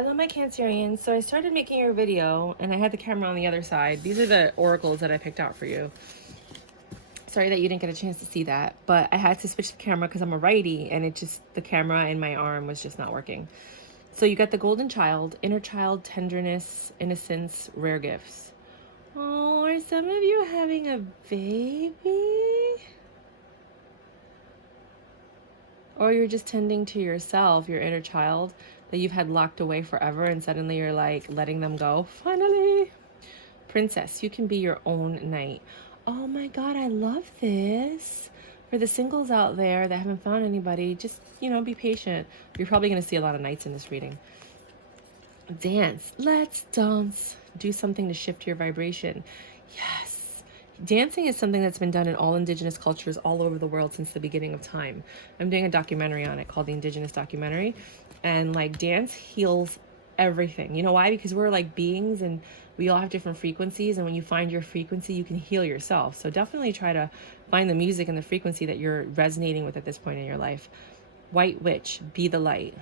Hello, my Cancerians. So I started making your video and I had the camera on the other side. These are the oracles that I picked out for you. Sorry that you didn't get a chance to see that, but I had to switch the camera because I'm a righty and the camera in my arm was just not working. So you got the golden child, inner child, tenderness, innocence, rare gifts. Oh, are some of you having a baby? Or you're just tending to yourself, your inner child that you've had locked away forever, and suddenly you're like letting them go. Finally. Princess, you can be your own knight. Oh my God, I love this. For the singles out there that haven't found anybody, just, be patient. You're probably going to see a lot of knights in this reading. Dance. Let's dance. Do something to shift your vibration. Yes. Dancing is something that's been done in all indigenous cultures all over the world since the beginning of time. I'm doing a documentary on it called the Indigenous Documentary. And dance heals everything. You know why? Because we're like beings and we all have different frequencies. And when you find your frequency, you can heal yourself. So definitely try to find the music and the frequency that you're resonating with at this point in your life. White Witch, be the light.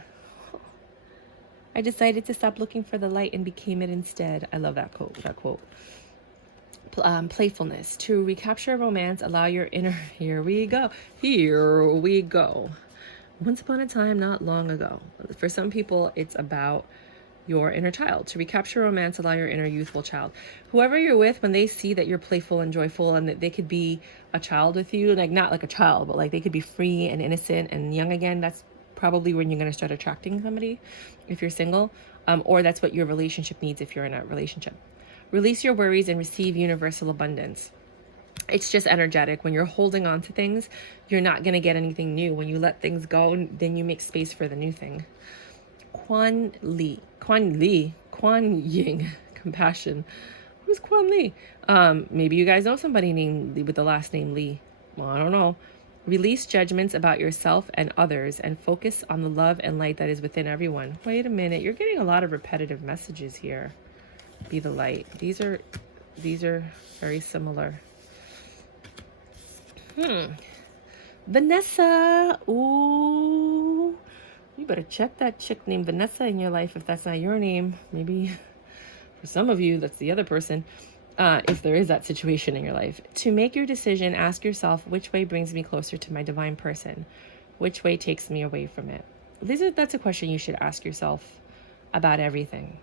I decided to stop looking for the light and became it instead. I love that quote. Playfulness. To recapture romance, allow your inner... Here we go. Once upon a time, not long ago. For some people, it's about your inner child. To recapture romance, allow your inner youthful child. Whoever you're with, when they see that you're playful and joyful and that they could be a child with you, not like a child, but they could be free and innocent and young again, that's probably when you're going to start attracting somebody if you're single, or that's what your relationship needs if you're in a relationship. Release your worries and receive universal abundance. It's just energetic. When you're holding on to things, you're not going to get anything new. When you let things go, then you make space for the new thing. Kuan Yin, compassion. Who's Kuan Li? Maybe you guys know somebody named Li with the last name Li. Well, I don't know. Release judgments about yourself and others and focus on the love and light that is within everyone. Wait a minute. You're getting a lot of repetitive messages here. Be the light. These are very similar. Vanessa. Ooh. You better check that chick named Vanessa in your life if that's not your name. Maybe for some of you, that's the other person. If there is that situation in your life. To make your decision, ask yourself, which way brings me closer to my divine person? Which way takes me away from it? That's a question you should ask yourself about everything.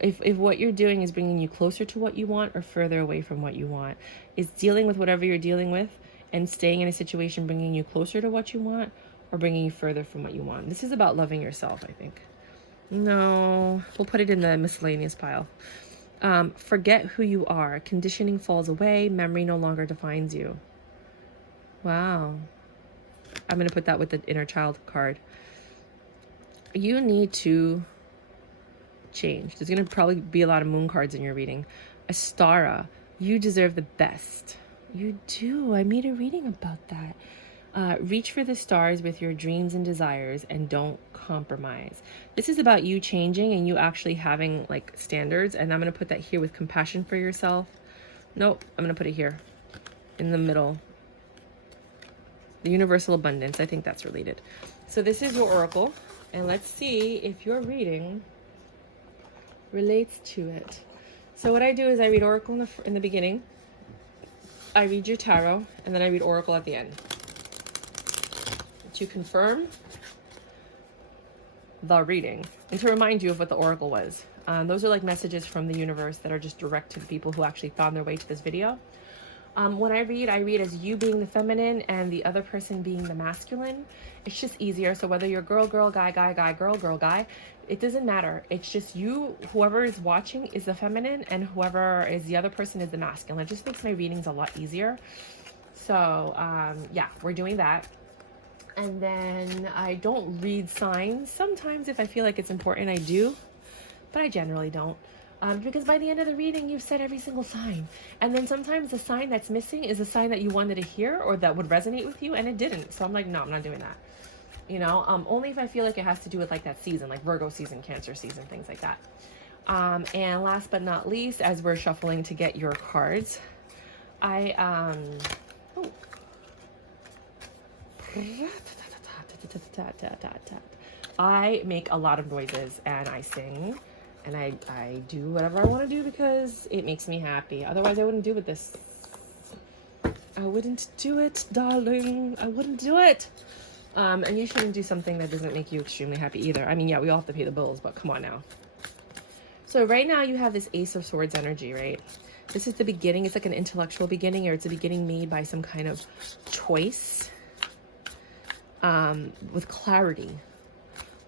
If what you're doing is bringing you closer to what you want or further away from what you want, is dealing with whatever you're dealing with and staying in a situation bringing you closer to what you want or bringing you further from what you want. This is about loving yourself, I think. No, we'll put it in the miscellaneous pile. Forget who you are. Conditioning falls away. Memory no longer defines you. Wow. I'm going to put that with the inner child card. You need to change. There's going to probably be a lot of moon cards in your reading. Astara, you deserve the best. You do. I made a reading about that. Reach for the stars with your dreams and desires and don't compromise. This is about you changing and you actually having standards. And I'm going to put that here with compassion for yourself. Nope. I'm going to put it here in the middle. The universal abundance. I think that's related. So this is your oracle. And let's see if your reading relates to it. So what I do is I read oracle in the beginning, I read your tarot, and then I read oracle at the end to confirm the reading and to remind you of what the oracle was. Those are messages from the universe that are just direct to the people who actually found their way to this video. When I read as you being the feminine and the other person being the masculine. It's just easier. So whether you're girl, guy, girl, guy, it doesn't matter. It's just you, whoever is watching is the feminine and whoever is the other person is the masculine. It just makes my readings a lot easier. So yeah, we're doing that. And then I don't read signs. Sometimes if I feel like it's important, I do, but I generally don't. Because by the end of the reading, you've said every single sign. And then sometimes the sign that's missing is a sign that you wanted to hear or that would resonate with you, and it didn't. So I'm like, no, I'm not doing that. Only if I feel like it has to do with that season, like Virgo season, Cancer season, things like that. And last but not least, as we're shuffling to get your cards, I make a lot of noises and I sing and I do whatever I want to do because it makes me happy. Otherwise, I wouldn't do it this. I wouldn't do it, darling. I wouldn't do it. And you shouldn't do something that doesn't make you extremely happy either. I mean, yeah, we all have to pay the bills, but come on now. So right now you have this Ace of Swords energy, right? This is the beginning. It's like an intellectual beginning, or it's a beginning made by some kind of choice with clarity.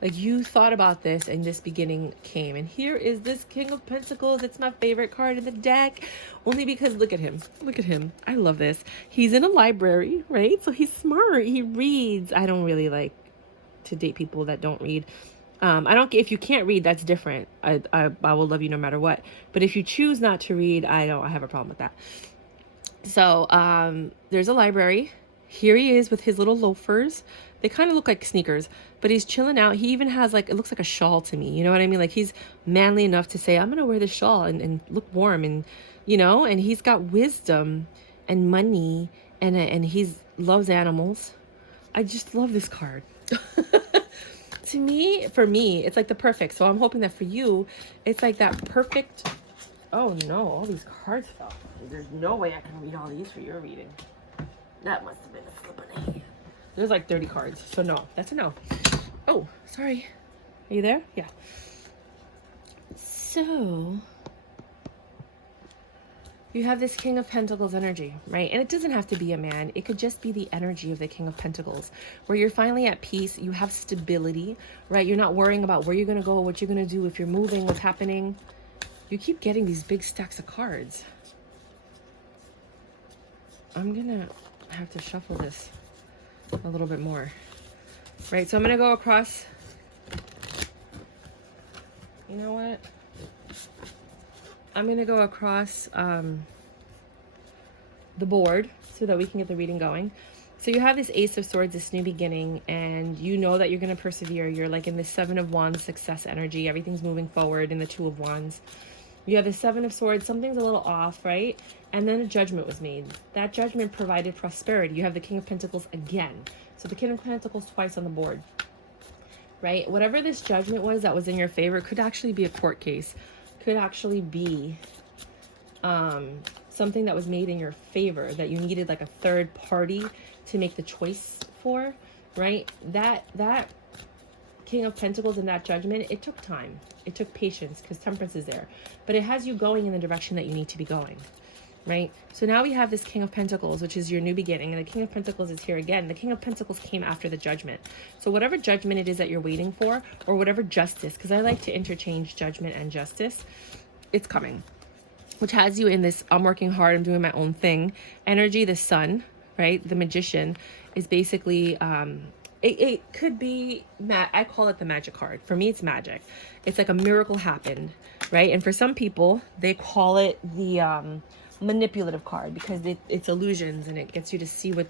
Like you thought about this and this beginning came. And here is this King of Pentacles. It's my favorite card in the deck. Only because look at him. Look at him. I love this. He's in a library, right? So he's smart. He reads. I don't really like to date people that don't read. I don't. If you can't read, that's different. I will love you no matter what. But if you choose not to read, I have a problem with that. So there's a library. Here he is with his little loafers. They kind of look like sneakers, but he's chilling out. He even has like, it looks like a shawl to me. You know what I mean? Like he's manly enough to say, I'm going to wear this shawl and look warm. And, you know, and he's got wisdom and money and he's loves animals. I just love this card. To me, for me, it's like the perfect. So I'm hoping that for you, it's like that perfect. Oh no, all these cards fell. There's no way I can read all these for your reading. That must have been a slip of the hand. There's like 30 cards, so no, that's a no. Oh, sorry. Are you there? Yeah. So you have this King of Pentacles energy, right? And it doesn't have to be a man. It could just be the energy of the King of Pentacles, where you're finally at peace. You have stability, right? You're not worrying about where you're going to go, what you're going to do, if you're moving, what's happening. You keep getting these big stacks of cards. I'm going to have to shuffle this a little bit more, right? So I'm going to go across. You know what? I'm going to go across the board so that we can get the reading going. So you have this Ace of Swords, this new beginning, and you know that you're going to persevere. You're like in the Seven of Wands success energy. Everything's moving forward in the Two of Wands. You have the Seven of Swords. Something's a little off, right? And then a judgment was made. That judgment provided prosperity. You have the King of Pentacles again. So the King of Pentacles twice on the board, right? Whatever this judgment was that was in your favor could actually be a court case. Could actually be something that was made in your favor that you needed like a third party to make the choice for, right? That King of Pentacles and that judgment, it took time. It took patience because temperance is there. But it has you going in the direction that you need to be going, right? So now we have this King of Pentacles, which is your new beginning. And the King of Pentacles is here again. The King of Pentacles came after the judgment. So whatever judgment it is that you're waiting for, or whatever justice, because I like to interchange judgment and justice, it's coming. Which has you in this, I'm working hard, I'm doing my own thing. Energy, the sun, right? The Magician is basically, it could be, I call it the magic card. For me, it's magic. It's like a miracle happened, right? And for some people, they call it the manipulative card because it's illusions and it gets you to see what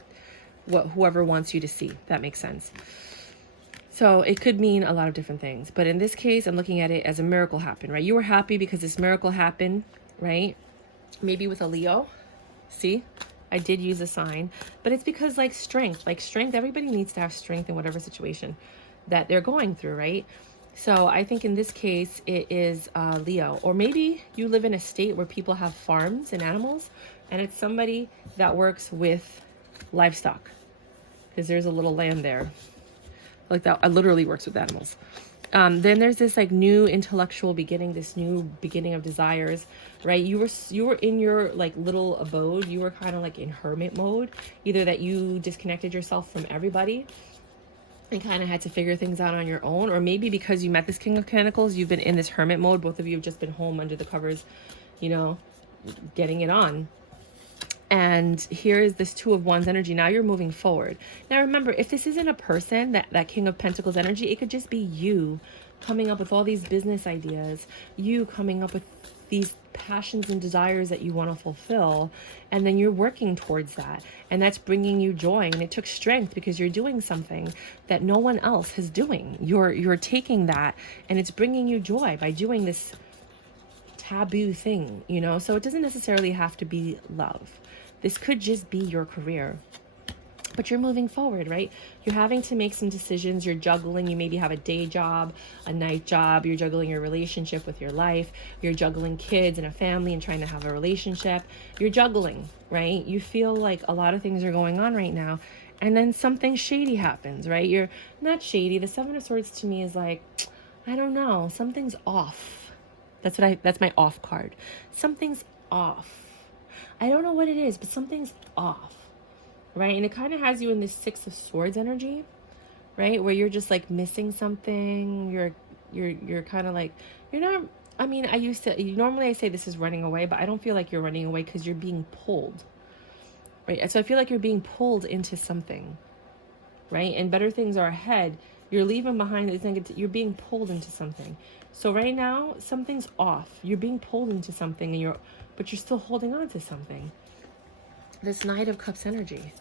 whoever wants you to see. That makes sense. So it could mean a lot of different things. But in this case, I'm looking at it as a miracle happened, right? You were happy because this miracle happened, right? Maybe with a Leo. See? I did use a sign. But it's because like strength, everybody needs to have strength in whatever situation that they're going through, right? So I think in this case, it is Leo. Or maybe you live in a state where people have farms and animals, and it's somebody that works with livestock. Because there's a little land there. Like that literally works with animals. Then there's this like new intellectual beginning, this new beginning of desires, right? You were in your like little abode. You were kind of like in hermit mode, either that you disconnected yourself from everybody and kind of had to figure things out on your own, or maybe because you met this King of Pentacles, you've been in this hermit mode. Both of you have just been home under the covers, you know, getting it on. And here is this Two of Wands energy. Now you're moving forward. Now remember, if this isn't a person, that King of Pentacles energy, it could just be you coming up with all these business ideas, you coming up with these passions and desires that you want to fulfill, and then you're working towards that, and that's bringing you joy. And it took strength because you're doing something that no one else is doing. You're taking that, and it's bringing you joy by doing this taboo thing, you know. So it doesn't necessarily have to be love. This could just be your career. but you're moving forward, right? You're having to make some decisions. You're juggling. You maybe have a day job, a night job. You're juggling your relationship with your life. You're juggling kids and a family and trying to have a relationship. You're juggling, right? You feel like a lot of things are going on right now. And then something shady happens, right? You're not shady. The Seven of Swords to me is like, I don't know. Something's off. That's my off card. Something's off. I don't know what it is, but something's off. Right? And it kind of has you in this Six of Swords energy, right? Where you're just like missing something. You're kind of like, you're not, I mean, normally I say this is running away, but I don't feel like you're running away because you're being pulled, right? So I feel like you're being pulled into something, right? And better things are ahead. You're leaving behind, you're being pulled into something. So right now, something's off. You're being pulled into something, but you're still holding on to something. This Knight of Cups energy,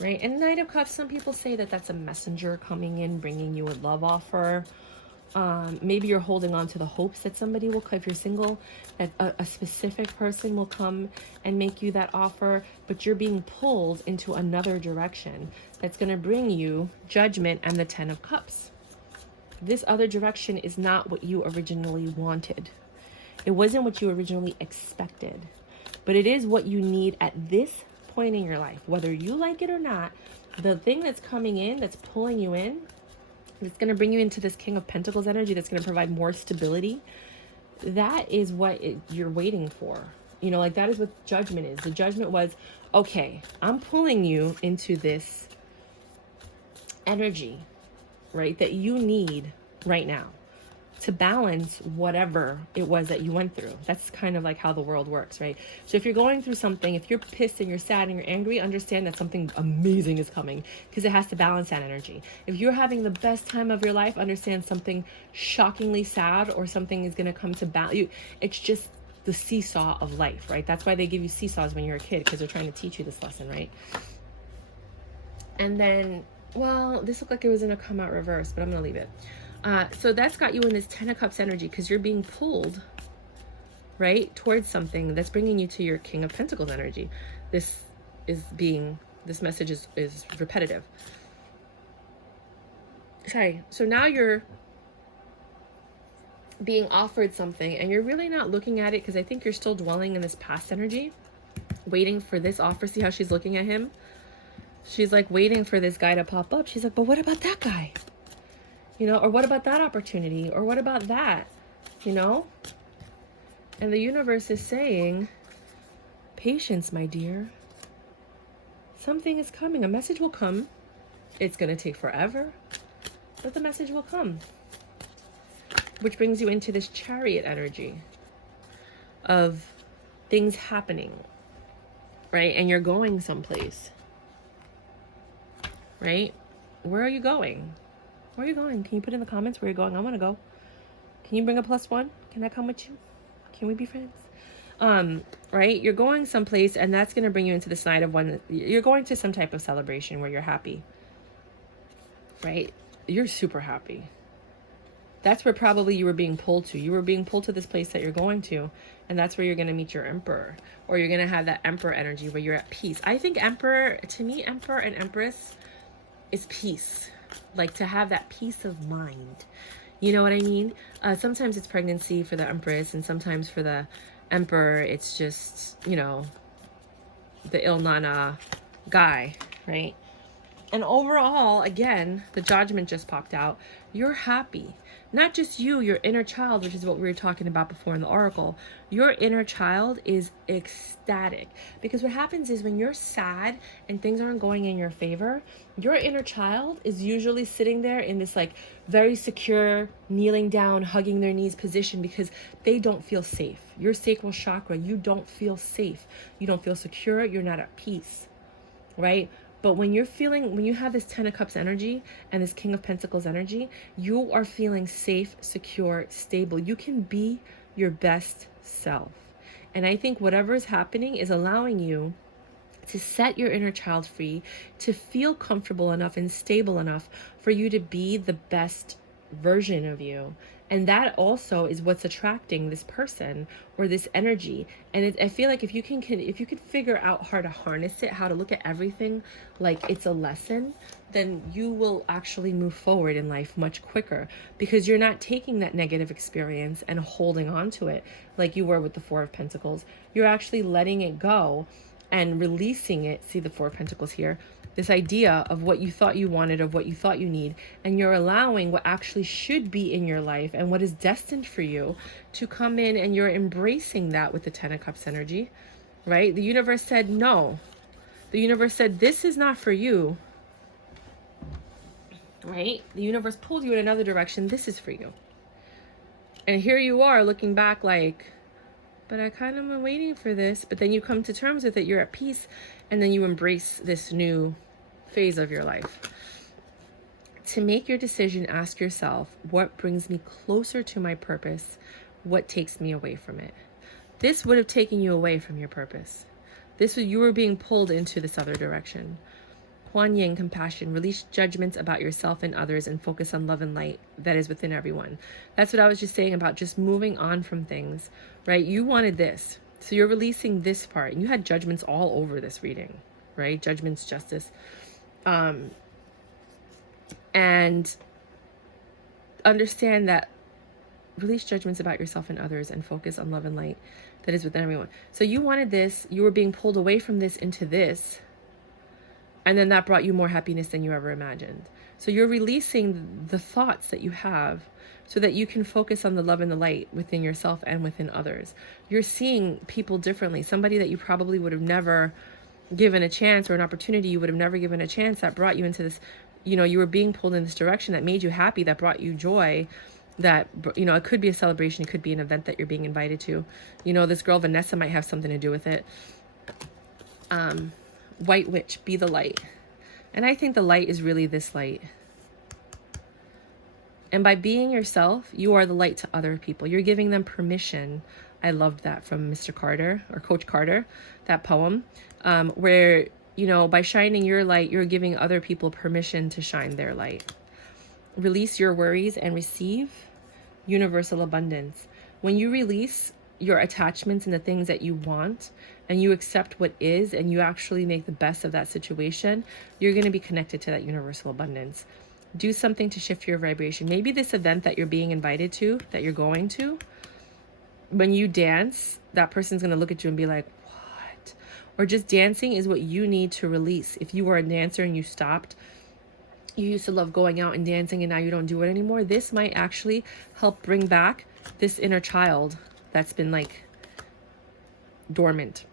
right? And Knight of Cups, some people say that that's a messenger coming in, bringing you a love offer. Maybe you're holding on to the hopes that somebody will, if you're single, that a specific person will come and make you that offer, but you're being pulled into another direction that's going to bring you Judgment and the Ten of Cups. This other direction is not what you originally wanted. It wasn't what you originally expected, but it is what you need at this point in your life. Whether you like it or not, the thing that's coming in, that's pulling you in, it's going to bring you into this King of Pentacles energy that's going to provide more stability. That is what you're waiting for. You know, like that is what Judgment is. The Judgment was, okay, I'm pulling you into this energy, right, that you need right now to balance whatever it was that you went through. That's kind of like how the world works, right? So if you're going through something, if you're pissed and you're sad and you're angry, understand that something amazing is coming because it has to balance that energy. If you're having the best time of your life, understand something shockingly sad or something is going to come to balance you. It's just the seesaw of life, right? That's why they give you seesaws when you're a kid, because they're trying to teach you this lesson, right? And then, well, this looked like it was going to come out reverse, but I'm going to leave it. So that's got you in this Ten of Cups energy because you're being pulled, right, towards something that's bringing you to your King of Pentacles energy. This message is repetitive. Sorry. So now you're being offered something and you're really not looking at it because I think you're still dwelling in this past energy, waiting for this offer. See how she's looking at him? She's like waiting for this guy to pop up. She's like, but what about that guy? You know, or what about that opportunity? Or what about that? You know? And the universe is saying, patience, my dear. Something is coming. A message will come. It's going to take forever, but the message will come. Which brings you into this Chariot energy of things happening, right? And you're going someplace, right? Where are you going? Where are you going? Can you put in the comments where you're going? I want to go. Can you bring a +1? Can I come with you? Can we be friends? Right? You're going someplace and that's going to bring you into this night of one. You're going to some type of celebration where you're happy, right? You're super happy. That's where probably you were being pulled to. You were being pulled to this place that you're going to, and that's where you're going to meet your Emperor, or you're going to have that Emperor energy where you're at peace. I think Emperor, to me, Emperor and Empress is peace. Like to have that peace of mind. You know what I mean? Sometimes it's pregnancy for the Empress, and sometimes for the Emperor, it's just, you know, the Il Nana guy, right? And overall, again, the Judgment just popped out. You're happy. Not just you, your inner child, which is what we were talking about before in the Oracle. Your inner child is ecstatic. Because what happens is when you're sad and things aren't going in your favor, your inner child is usually sitting there in this like very secure, kneeling down, hugging their knees position because they don't feel safe. Your sacral chakra, you don't feel safe. You don't feel secure. You're not at peace, right? But when you have this Ten of Cups energy and this King of Pentacles energy, you are feeling safe, secure, stable. You can be your best self. And I think whatever is happening is allowing you to set your inner child free, to feel comfortable enough and stable enough for you to be the best version of you And that also is what's attracting this person or this energy. And I feel like if you can figure out how to harness it, how to look at everything like it's a lesson, then you will actually move forward in life much quicker, because you're not taking that negative experience and holding on to it like you were with the Four of Pentacles. You're actually letting it go and releasing it. See the Four of Pentacles here, this idea of what you thought you wanted, of what you thought you need, and you're allowing what actually should be in your life and what is destined for you to come in, and you're embracing that with the Ten of Cups energy, right? The universe said no. The universe said this is not for you, right? The universe pulled you in another direction. This is for you. And here you are looking back like, but I kind of am waiting for this. But then you come to terms with it, you're at peace, and then you embrace this new phase of your life. To make your decision, ask yourself, what brings me closer to my purpose? What takes me away from it? This would have taken you away from your purpose. You were being pulled into this other direction. Kuan Yin, compassion, release judgments about yourself and others and focus on love and light that is within everyone. That's what I was just saying about just moving on from things, right? You wanted this, so you're releasing this part. And you had judgments all over this reading, right? Judgments, justice. And understand that release judgments about yourself and others and focus on love and light that is within everyone. So you wanted this, you were being pulled away from this into this, and then that brought you more happiness than you ever imagined. So you're releasing the thoughts that you have so that you can focus on the love and the light within yourself and within others. You're seeing people differently. Somebody that you probably would have never given a chance, or an opportunity you would have never given a chance, that brought you into this, you were being pulled in this direction that made you happy, that brought you joy, that, it could be a celebration, it could be an event that you're being invited to. This girl Vanessa might have something to do with it. White Witch, be the light. And I think the light is really this light. And by being yourself, you are the light to other people. You're giving them permission. I loved that from Mr. Carter, or Coach Carter, that poem, where, by shining your light, you're giving other people permission to shine their light. Release your worries and receive universal abundance. When you release your attachments and the things that you want, and you accept what is, and you actually make the best of that situation, you're going to be connected to that universal abundance. Do something to shift your vibration. Maybe this event that you're being invited to, that you're going to, when you dance, that person's going to look at you and be like, what? Or just dancing is what you need to release. If you were a dancer and you stopped, you used to love going out and dancing and now you don't do it anymore, this might actually help bring back this inner child that's been like dormant.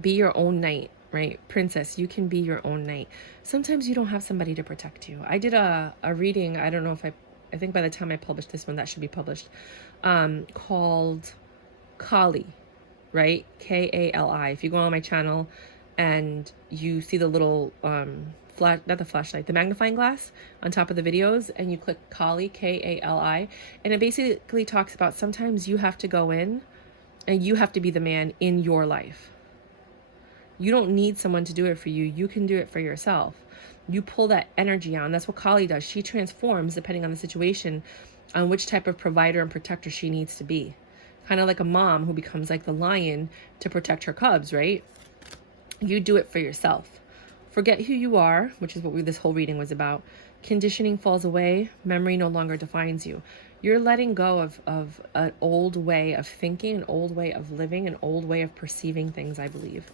Be your own knight, right? Princess, you can be your own knight. Sometimes you don't have somebody to protect you. I did a reading, I don't know if I think by the time I publish this one, that should be published, called Kali, right? Kali. If you go on my channel and you see the little, not the flashlight, the magnifying glass on top of the videos, and you click Kali, Kali, and it basically talks about sometimes you have to go in and you have to be the man in your life. You don't need someone to do it for you. You can do it for yourself. You pull that energy out, and that's what Kali does. She transforms depending on the situation, on which type of provider and protector she needs to be. Kind of like a mom who becomes like the lion to protect her cubs, right? You do it for yourself. Forget who you are, which is what this whole reading was about. Conditioning falls away. Memory no longer defines you. You're letting go of an old way of thinking, an old way of living, an old way of perceiving things, I believe.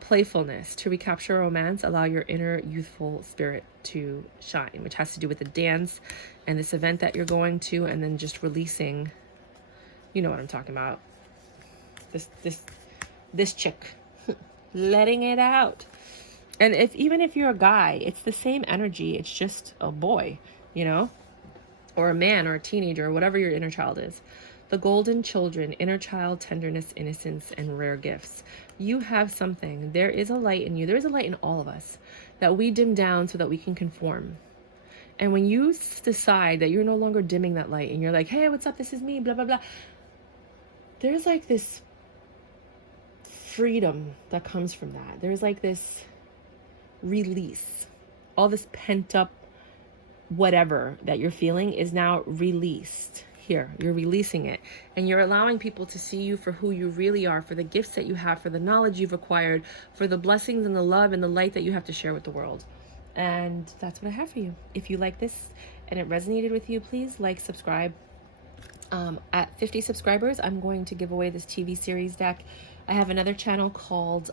Playfulness. To recapture romance, allow your inner youthful spirit to shine, which has to do with the dance and this event that you're going to, and then just releasing, you know what I'm talking about. This chick. Letting it out. And even if you're a guy, it's the same energy. It's just a boy, or a man or a teenager or whatever your inner child is. The golden children, inner child, tenderness, innocence, and rare gifts. You have something. There is a light in you. There is a light in all of us that we dim down so that we can conform. And when you decide that you're no longer dimming that light and you're like, hey, what's up? This is me, blah, blah, blah. There's like this freedom that comes from that. There's like this release, all this pent up whatever that you're feeling is now released. Here, you're releasing it, and you're allowing people to see you for who you really are, for the gifts that you have, for the knowledge you've acquired, for the blessings and the love and the light that you have to share with the world. And that's what I have for you. If you like this and it resonated with you, please like, subscribe. At 50 subscribers, I'm going to give away this TV series deck. I have another channel called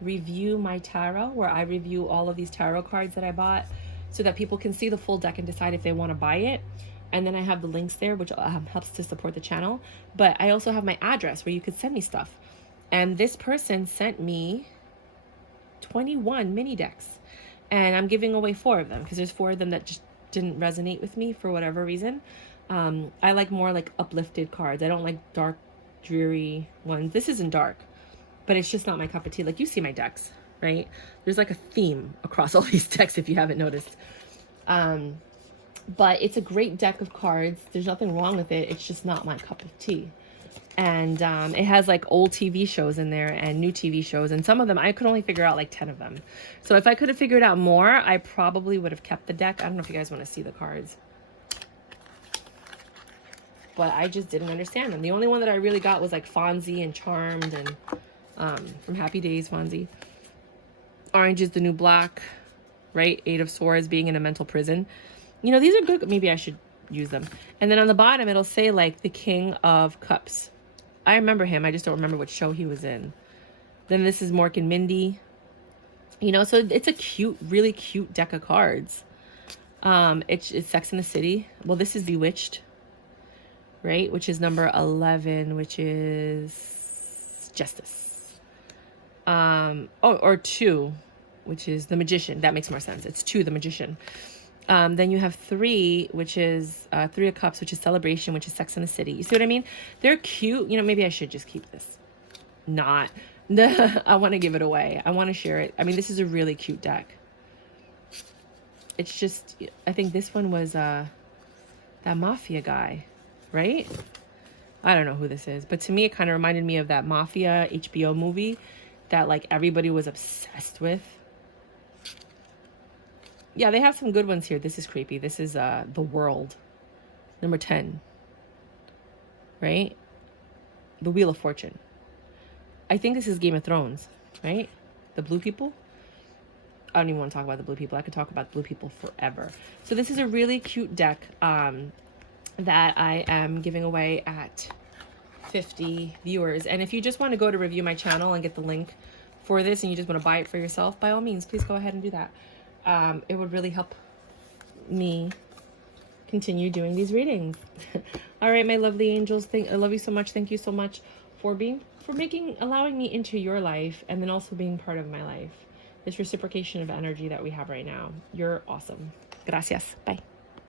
Review My Tarot, where I review all of these tarot cards that I bought so that people can see the full deck and decide if they want to buy it. And then I have the links there, which helps to support the channel. But I also have my address where you could send me stuff. And this person sent me 21 mini decks. And I'm giving away 4 of them because there's 4 of them that just didn't resonate with me for whatever reason. I like more like uplifted cards. I don't like dark, dreary ones. This isn't dark, but it's just not my cup of tea. Like, you see my decks, right? There's like a theme across all these decks if you haven't noticed. But it's a great deck of cards. There's nothing wrong with it. It's just not my cup of tea. And it has like old TV shows in there and new TV shows. And some of them, I could only figure out like 10 of them. So if I could have figured out more, I probably would have kept the deck. I don't know if you guys want to see the cards. But I just didn't understand them. The only one that I really got was like Fonzie and Charmed and from Happy Days, Fonzie. Orange is the New Black, right? 8 of Swords, being in a mental prison. You know, these are good. Maybe I should use them. And then on the bottom, it'll say like the King of Cups. I remember him. I just don't remember what show he was in. Then this is Mork and Mindy. You know, so it's a cute, really cute deck of cards. It's Sex and the City. Well, this is Bewitched, right? Which is number 11, which is Justice. Or 2, which is The Magician. That makes more sense. It's 2, The Magician. Then you have 3, which is 3 of Cups, which is Celebration, which is Sex and the City. You see what I mean? They're cute. You know, maybe I should just keep this. Not. I want to give it away. I want to share it. I mean, this is a really cute deck. It's just, I think this one was that Mafia guy, right? I don't know who this is. But to me, it kind of reminded me of that Mafia HBO movie that like everybody was obsessed with. Yeah, they have some good ones here. This is creepy. This is The World, number 10, right? The Wheel of Fortune. I think this is Game of Thrones, right? The blue people. I don't even want to talk about the blue people. I could talk about blue people forever. So this is a really cute deck that I am giving away at 50 viewers. And if you just want to go to Review My Channel and get the link for this and you just want to buy it for yourself, by all means, please go ahead and do that. It would really help me continue doing these readings. All right, my lovely angels, I love you so much. Thank you so much for allowing me into your life and then also being part of my life. This reciprocation of energy that we have right now. You're awesome. Gracias. Bye.